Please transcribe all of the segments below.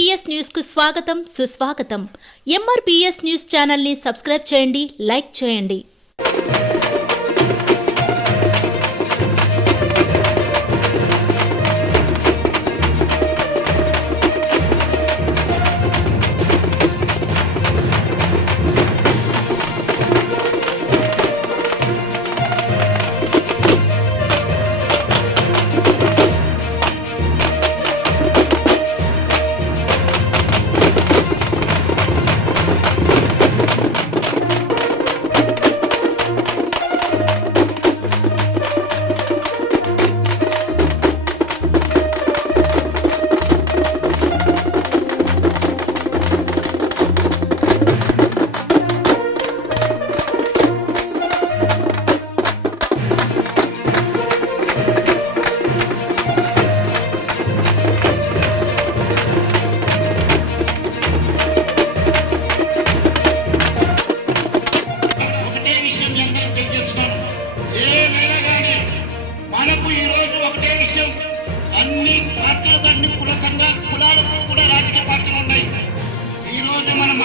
ఎంఆర్పిఎస్ న్యూస్కు స్వాగతం సుస్వాగతం. ఎంఆర్పిఎస్ న్యూస్ ఛానల్ని సబ్స్క్రైబ్ చేయండి లైక్ చేయండి.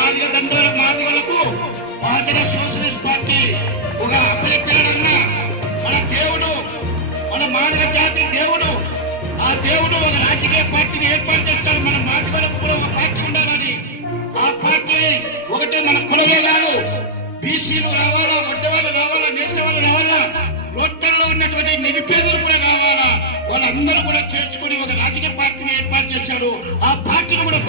మాదిగ దండోర మాదిగలకు మహాజన సోషలిస్ట్ పార్టీ ఒక అభిప్రాయన్న మన దేవుడు మన మాదిగ జాతి దేవుడు ఆ దేవుడు ఒక రాజకీయ పార్టీని ఏర్పాటు చేస్తారు. మన మాదిగలకు కూడా ఒక పార్టీ ఉండాలని. ఆ పార్టీని ఒకటే మన కులమే కాదు బీసీలు కావాలా వడ్డవాళ్ళు కావాలా నేసేవాళ్ళు కావాలా రోడ్లలో ఉన్నటువంటి నిరుపేదలు కూడా కావాలా వాళ్ళందరూ కూడా చేర్చుకుని ఒక రాజకీయ పార్టీని ఏర్పాటు చేశాడు ఆ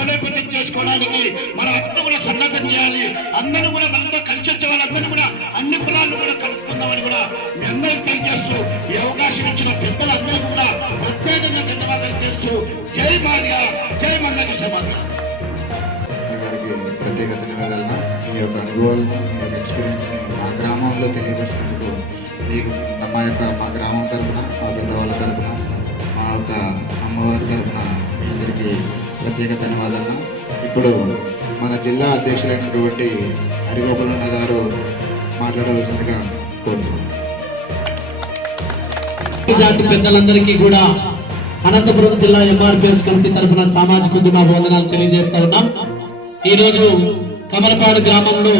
బలోపేతం చేసుకోవడానికి మనం అందరూ కూడా సన్నద్ధం చేయాలి. అందరూ కూడా మనతో కలిసి వచ్చే వాళ్ళందరూ కూడా అన్ని కులాలను కూడా కలుపుకుందామని కూడా మీ అందరికీ తెలియజేస్తూ ఈ అవకాశం ఇచ్చిన పెద్దలందరూ కూడా ప్రత్యేకంగా ధన్యవాదాలు చేస్తూ జై మాదిగా జై మందకి సమాధానం ప్రత్యేక ధన్యవాదాలు. మీ యొక్క అనుభవాలను మీ యొక్క ఎక్స్పీరియన్స్ని మా గ్రామంలో తెలియపరిచినందుకు మీకు మా యొక్క మా గ్రామం తరఫున మా పెద్దవాళ్ళ తరఫున ప్రత్యేక ధన్యవాదాలు. ఇప్పుడు మన జిల్లా అధ్యక్షులైనటువంటి హరిగోపాలన్న గారు మాట్లాడవలసిందిగా కోరుతున్నాం. జాతి పెద్దలందరికీ కూడా అనంతపురం జిల్లా ఎంఆర్పిఎస్ కమిటీ తరఫున సామాజిక ఉద్యమ వందనాలు తెలియజేస్తా ఉన్నాం. ఈ రోజు కమలపాడు గ్రామంలో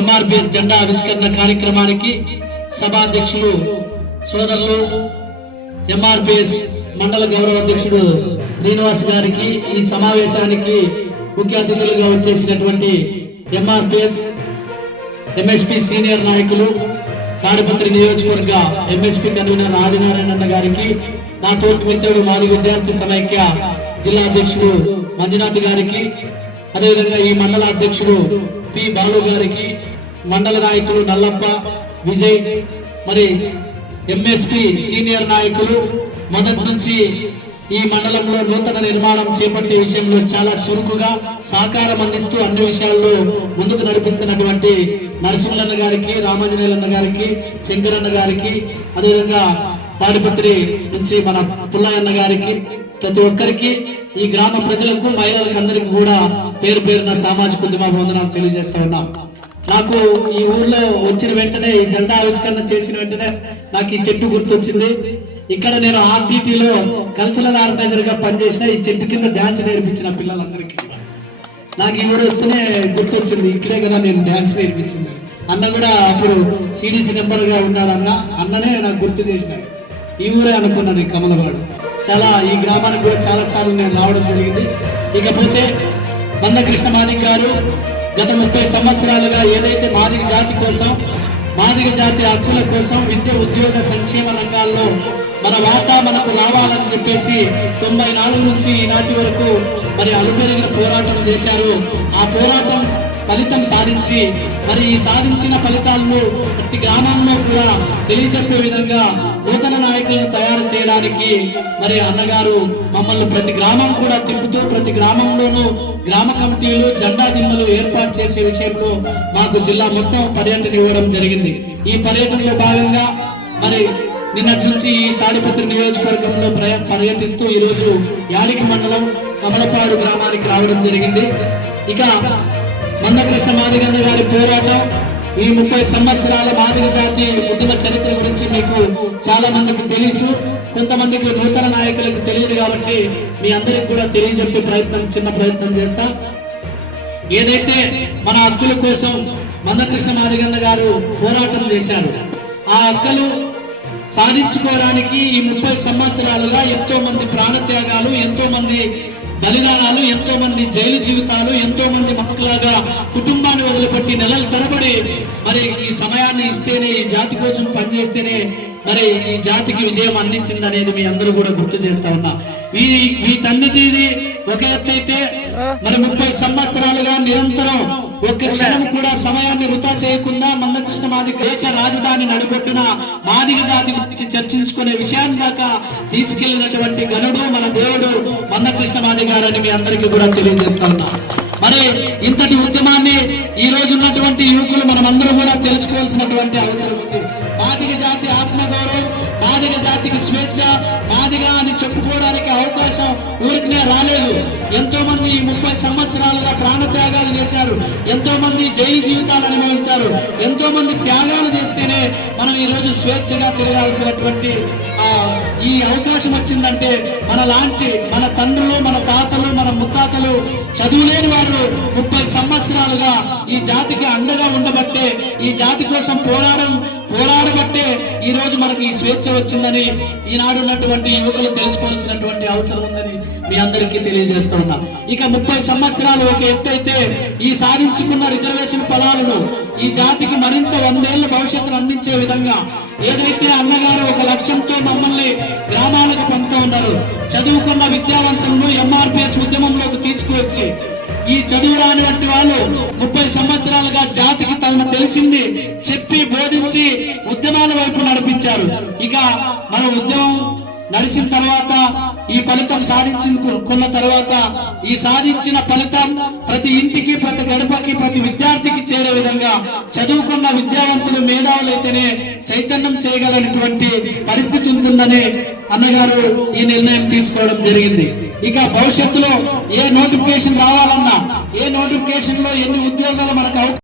ఎంఆర్పిఎస్ జెండా ఆవిష్కరణ కార్యక్రమానికి సభాధ్యక్షులు సోదరులు ఎంఆర్పిఎస్ మండల గౌరవ అధ్యక్షుడు శ్రీనివాస్ గారికి ఈ సమావేశానికి ముఖ్య అతిథులుగా వచ్చేసినటువంటి ఎంఆర్పిఎస్ ఎంఎస్పి సీనియర్ నాయకులు తాడిపత్రి నియోజకవర్గ ఎంఎస్పి కన్వీనర్ ఆదినారాయణ గారికి నా తోటి మిత్రుడు మాది విద్యార్థి సమైక్య జిల్లా అధ్యక్షుడు మంజునాథ్ గారికి అదేవిధంగా ఈ మండల అధ్యక్షుడు పి బాలు గారికి మండల నాయకులు నల్లప్ప విజయ్ మరి ఎంఎస్పి సీనియర్ నాయకులు మొదటి నుంచి ఈ మండలంలో నూతన నిర్మాణం చేపట్టే విషయంలో చాలా చురుకుగా సహకారం అందిస్తూ అన్ని విషయాల్లో ముందుకు నడిపిస్తున్నటువంటి నరసింహన్న గారికి రామాంజనేయులన్న గారికి శంకరన్న గారికి అదేవిధంగా తాడిపత్రి నుంచి మన పుల్లయ్యన్న గారికి ప్రతి ఒక్కరికి ఈ గ్రామ ప్రజలకు మహిళలకు అందరికీ కూడా పేరు పేరున సామాజిక ఉద్యమ వందనాలు తెలియజేస్తా ఉన్నాం. నాకు ఈ ఊర్లో వచ్చిన వెంటనే ఈ జెండా ఆవిష్కరణ చేసిన వెంటనే నాకు ఈ చెట్టు గుర్తొచ్చింది. ఇక్కడ నేను ఆర్టీటీలో కల్చరల్ ఆర్గనైజర్గా పనిచేసిన ఈ చెట్టు కింద డాన్స్ నేర్పించిన పిల్లలందరికీ నాకు ఈ ఊరు వస్తేనే గుర్తొచ్చింది. ఇక్కడే కదా నేను డాన్స్ నేర్పించింది. అన్న కూడా అప్పుడు సిడిసి నెంబర్గా ఉన్నాడు అన్న. అన్ననే నాకు గుర్తు చేసినాడు. ఈ ఊరే అనుకున్నాను ఈ కమలవాడు. చాలా ఈ గ్రామానికి కూడా చాలా సార్లు నేను రావడం జరిగింది. ఇకపోతే మందకృష్ణ మాదిక్ గారు గత ముప్పై సంవత్సరాలుగా ఏదైతే మాదిక జాతి కోసం మాదిగ జాతి హక్కుల కోసం విద్య ఉద్యోగ సంక్షేమ రంగాల్లో మన వాటా మనకు రావాలని చెప్పేసి తొంభై నాలుగు నుంచి ఈనాటి వరకు మరి అలుపెరిగిన పోరాటం చేశారు. ఆ పోరాటం ఫలితం సాధించి మరి ఈ సాధించిన ఫలితాలను ప్రతి గ్రామంలో కూడా తెలియజెప్పే విధంగా నూతన నాయకులను తయారు చేయడానికి మరి అన్నగారు మమ్మల్ని ప్రతి గ్రామం కూడా తిప్పుతూ ప్రతి గ్రామంలోనూ గ్రామ కమిటీలు జెండా దిమ్మలు ఏర్పాటు చేసే విషయంలో మాకు జిల్లా మొత్తం పర్యటన ఇవ్వడం జరిగింది. ఈ పర్యటనలో భాగంగా మరి నిన్నటి నుంచి ఈ తాడిపత్రి నియోజకవర్గంలో పర్యటిస్తూ ఈరోజు రోజు యాలికి మండలం కమలపాడు గ్రామానికి రావడం జరిగింది. ఇక మందకృష్ణ మాదిగన్న గారి పోరాటం ఈ ముప్పై సంవత్సరాల మాదిగ జాతి ఉద్యమ చరిత్ర గురించి మీకు చాలా మందికి తెలుసు. కొంతమందికి నూతన నాయకులకు తెలియదు కాబట్టి మీ అందరికి కూడా తెలియజెప్పే ప్రయత్నం చిన్న ప్రయత్నం చేస్తా. ఏదైతే మన హక్కుల కోసం మందకృష్ణ మాదిగన్న గారు పోరాటం చేశారు ఆ హక్కులు సాధించుకోవడానికి ఈ ముప్పై సంవత్సరాలుగా ఎంతో మంది ప్రాణత్యాగాలు ఎంతో మంది బలిదానాలు ఎంతో మంది జైలు జీవితాలు ఎంతో మంది మక్కులాగా కుటుంబాన్ని వదిలిపెట్టి నెలలు తరబడి మరి ఈ సమయాన్ని ఇస్తేనే ఈ జాతి కోసం పనిచేస్తేనే మరి ఈ జాతికి విజయం అందించింది అనేది మీ అందరూ కూడా గుర్తు చేస్తా ఉన్నా. ఈ వీటన్నిటిది ఒక ఎత్తైతే మరి ముప్పై సంవత్సరాలుగా నిరంతరం ఒక్క క్షణం కూడా సమయాన్ని వృధా చేయకుండా మందకృష్ణ మాదిగ దేశ రాజధాని నడిపొట్టున మాదిగ జాతి గురించి చర్చించుకునే విషయాన్ని దాకా తీసుకెళ్ళినటువంటి గనుడు మన దేవుడు మందకృష్ణ మాదిగ గారని మీ అందరికీ కూడా తెలియజేస్తా ఉన్నా. మరి ఇంతటి ఉద్యమాన్ని ఈ రోజు ఉన్నటువంటి యువకులు మనమందరం కూడా తెలుసుకోవాల్సినటువంటి అవసరం ఉంది. మాదిగ జాతి ఆత్మగౌరవం మాదిగ జాతికి స్వేచ్ఛ అవకాశం ఊరికనే రాలేదు. ఎంతో మంది ఈ ముప్పై సంవత్సరాలుగా ప్రాణత్యాగాలు చేశారు. ఎంతో మంది జైలు జీవితాలు అనుభవించారు. ఎంతో మంది త్యాగాలు చేస్తేనే మనం ఈ రోజు స్వేచ్ఛగా తిరగాల్సినటువంటి ఈ అవకాశం వచ్చిందంటే మన లాంటి మన తండ్రులు మన తాతలు మన ముత్తాతలు చదువులేని వారు ముప్పై సంవత్సరాలుగా ఈ జాతికి అండగా ఉండబట్టే ఈ జాతి కోసం పోరాడం పోరాడబట్టే ఈ రోజు మనకి ఈ స్వేచ్ఛ వచ్చిందని ఈనాడు ఉన్నటువంటి యువకులు తెలుసుకోవాల్సినటువంటి అవసరం ఉందని మీ అందరికీ తెలియజేస్తా ఉన్నా. ఇక ముప్పై సంవత్సరాలు ఒక ఎత్తైతే ఈ సాధించుకున్న రిజర్వేషన్ ఫలాలను ఈ జాతికి మరింత వందేళ్ళ భవిష్యత్తును అందించే విధంగా ఏదైతే అన్నగారు ఒక లక్ష్యంతో మమ్మల్ని గ్రామాలకు పంపుతూ ఉన్నారు చదువుకున్న విద్యావంతులను ఎంఆర్పిఎస్ ఉద్యమంలోకి తీసుకువచ్చి ఈ చదువు రానివంటి వాళ్ళు ముప్పై సంవత్సరాలుగా జాతికి తనకు తెలిసింది చెప్పి బోధించి ఉద్యమాల వైపు నడిపించారు. ఇక మన ఉద్యమం నడిచిన తర్వాత ఈ ఫలితం సాధించుకున్న తర్వాత ఈ సాధించిన ఫలితం ప్రతి ఇంటికి ప్రతి గడపకి ప్రతి విద్యార్థికి చేరే విధంగా చదువుకున్న విద్యావంతులు మేధావులైతేనే చైతన్యం చేయగలనటువంటి పరిస్థితి ఉంటుందని అన్నగారు ఈ నిర్ణయం తీసుకోవడం జరిగింది. ఇక భవిష్యత్తులో ఏ నోటిఫికేషన్ రావాలన్నా ఏ నోటిఫికేషన్లో ఎన్ని ఉద్యోగాలు మనకు